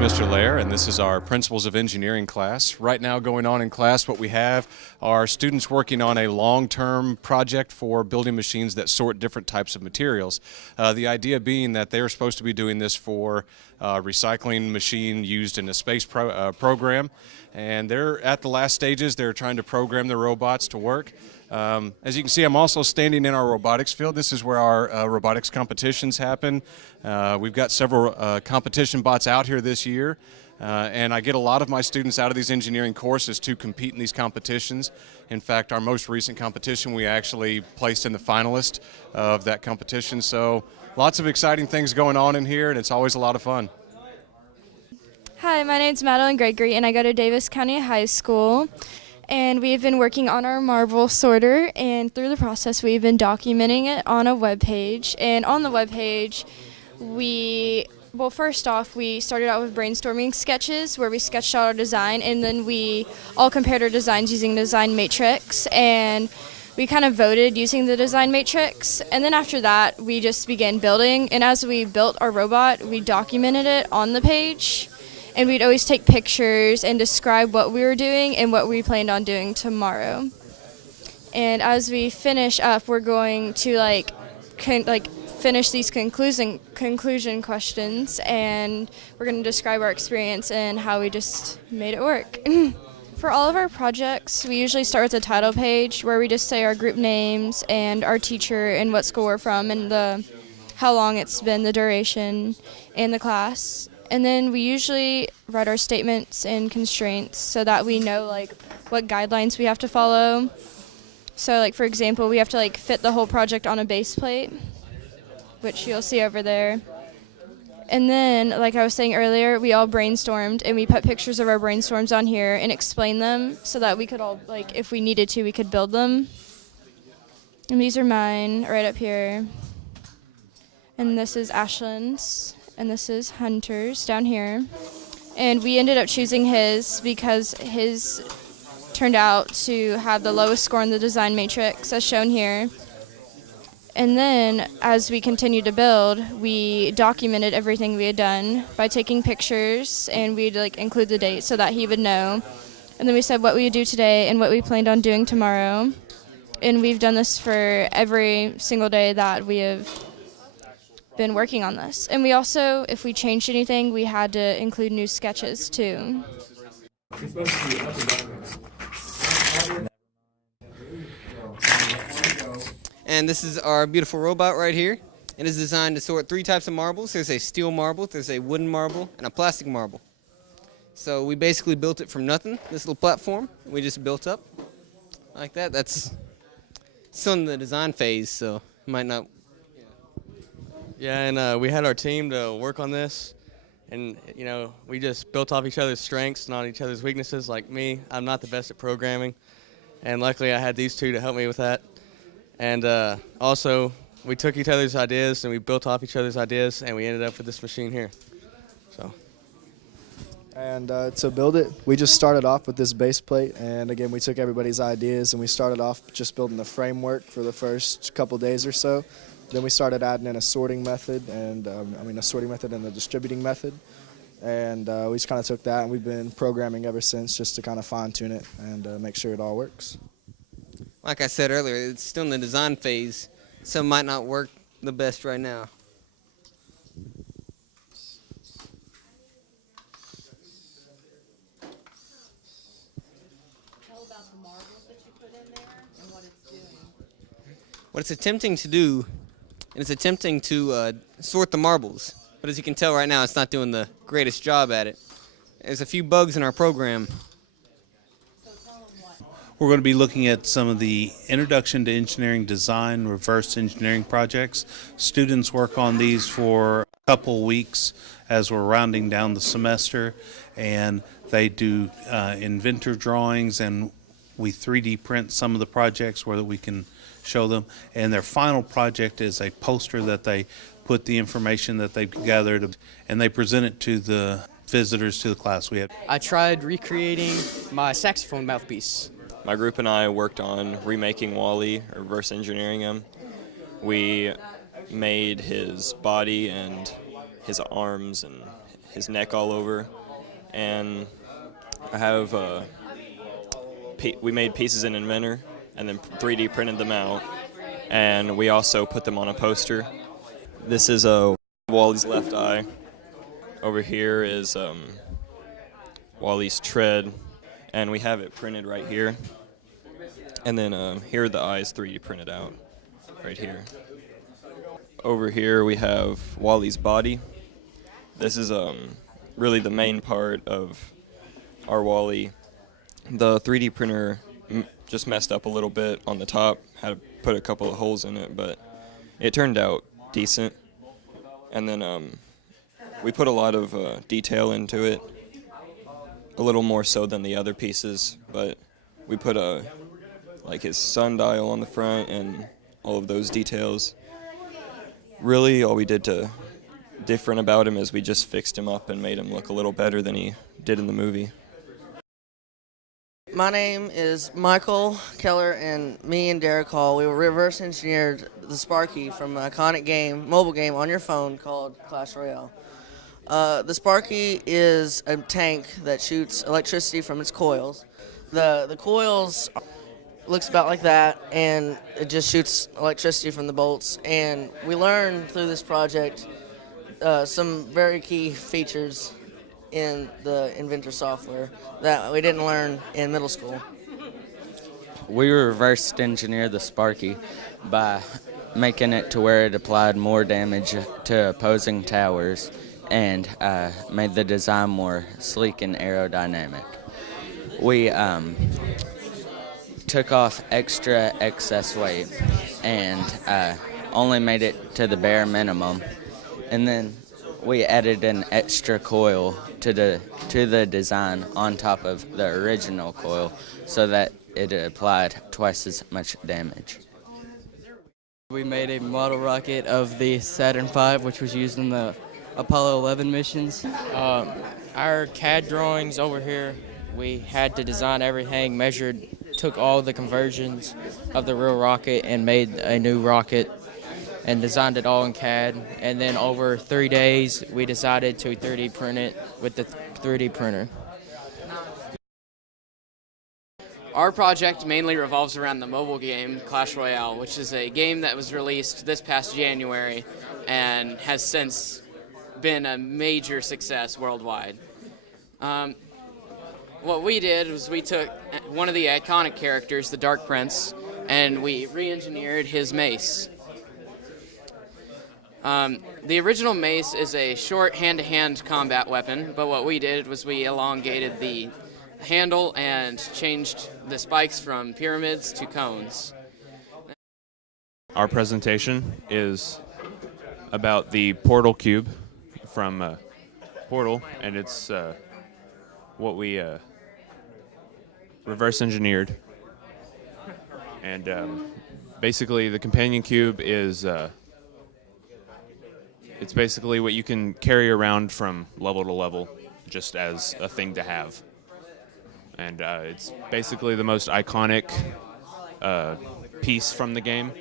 Mr. Lair, and this is our Principles of Engineering class. Right now going on in class, what we have are students working on a long-term project for building machines that sort different types of materials. The idea being that they're supposed to be doing this for a recycling machine used in a space program, and they're at the last stages. They're trying to program the robots to work. As you can see, I'm also standing in our robotics field. This is where our robotics competitions happen. We've got several competition bots out here this year, and I get a lot of my students out of these engineering courses to compete in these competitions. In fact, our most recent competition, we actually placed in the finalist of that competition. So lots of exciting things going on in here, and it's always a lot of fun. Hi, my name's Madeline Gregory, and I go to Daviess County High School. And we've been working on our marble sorter, and through the process we've been documenting it on a web page. And on the web page, first off, we started out with brainstorming sketches where we sketched out our design, and then we all compared our designs using design matrix, and we kind of voted using the design matrix. And then after that, we just began building, and as we built our robot, we documented it on the page. And we'd always take pictures and describe what we were doing and what we planned on doing tomorrow. And as we finish up, we're going to finish these conclusion questions, and we're going to describe our experience and how we just made it work. For all of our projects, we usually start with the title page where we just say our group names and our teacher and what school we're from and how long it's been, the duration, and the class. And then we usually write our statements and constraints so that we know what guidelines we have to follow. So for example, we have to fit the whole project on a base plate, which you'll see over there. And then, like I was saying earlier, we all brainstormed, and we put pictures of our brainstorms on here and explained them so that we could all, if we needed to, we could build them. And these are mine right up here. And this is Ashland's. And this is Hunter's down here. And we ended up choosing his because his turned out to have the lowest score in the design matrix, as shown here. And then, as we continued to build, we documented everything we had done by taking pictures, and we'd include the date so that he would know. And then we said what we would do today and what we planned on doing tomorrow. And we've done this for every single day that we have been working on this. And we also, if we changed anything, we had to include new sketches too. And this is our beautiful robot right here. It is designed to sort 3 types of marbles. There's a steel marble, there's a wooden marble, and a plastic marble. So we basically built it from nothing, this little platform. We just built up like that. That's still in the design phase, so it might not. Yeah, and we had our team to work on this, and we just built off each other's strengths, not each other's weaknesses. Like me, I'm not the best at programming, and luckily I had these two to help me with that. And also, we took each other's ideas, and we built off each other's ideas, and we ended up with this machine here. So. And to build it, we just started off with this base plate, and again, we took everybody's ideas, and we started off just building the framework for the first couple days or so. Then we started adding in a sorting method, and a sorting method and a distributing method. And we just kind of took that, and we've been programming ever since just to kind of fine-tune it and make sure it all works. Like I said earlier, it's still in the design phase. Some might not work the best right now. Tell about the marbles that you put in there and what it's doing. What it's attempting to do, and it's attempting to sort the marbles. But as you can tell right now, it's not doing the greatest job at it. There's a few bugs in our program. So tell them what. We're going to be looking at some of the Introduction to Engineering Design reverse engineering projects. Students work on these for a couple weeks as we're rounding down the semester, and they do inventor drawings, and we 3D print some of the projects where we can show them, and their final project is a poster that they put the information that they've gathered, and they present it to the visitors to the class. I tried recreating my saxophone mouthpiece. My group and I worked on remaking Wall-E, or reverse engineering him. We made his body and his arms and his neck all over. And I have, we made pieces in Inventor and then 3D printed them out. And we also put them on a poster. This is Wally's left eye. Over here is Wally's tread, and we have it printed right here. And then here are the eyes 3D printed out, right here. Over here we have Wally's body. This is really the main part of our Wally. The 3D printer just messed up a little bit on the top, had to put a couple of holes in it, but it turned out decent. And then we put a lot of detail into it, a little more so than the other pieces, but we put like his sundial on the front and all of those details. Really, all we did to different about him is we just fixed him up and made him look a little better than he did in the movie. My name is Michael Keller, and me and Derek Hall, we reverse engineered the Sparky from an iconic game, mobile game on your phone called Clash Royale. The Sparky is a tank that shoots electricity from its coils. The coils looks about like that, and it just shoots electricity from the bolts. And we learned through this project some very key features in the Inventor software that we didn't learn in middle school. We reverse engineered the Sparky by making it to where it applied more damage to opposing towers and made the design more sleek and aerodynamic. We took off extra excess weight and only made it to the bare minimum, and then we added an extra coil to the design on top of the original coil so that it applied twice as much damage. We made a model rocket of the Saturn V, which was used in the Apollo 11 missions. Our CAD drawings over here, we had to design everything, measured, took all the conversions of the real rocket and made a new rocket and designed it all in CAD. And then over 3 days, we decided to 3D print it with the 3D printer. Our project mainly revolves around the mobile game Clash Royale, which is a game that was released this past January and has since been a major success worldwide. What we did was we took one of the iconic characters, the Dark Prince, and we re-engineered his mace. The original mace is a short hand-to-hand combat weapon, but what we did was we elongated the handle and changed the spikes from pyramids to cones. Our presentation is about the Portal Cube from Portal, and it's what we reverse engineered. And basically the companion cube is it's basically what you can carry around from level to level just as a thing to have. And it's basically the most iconic piece from the game.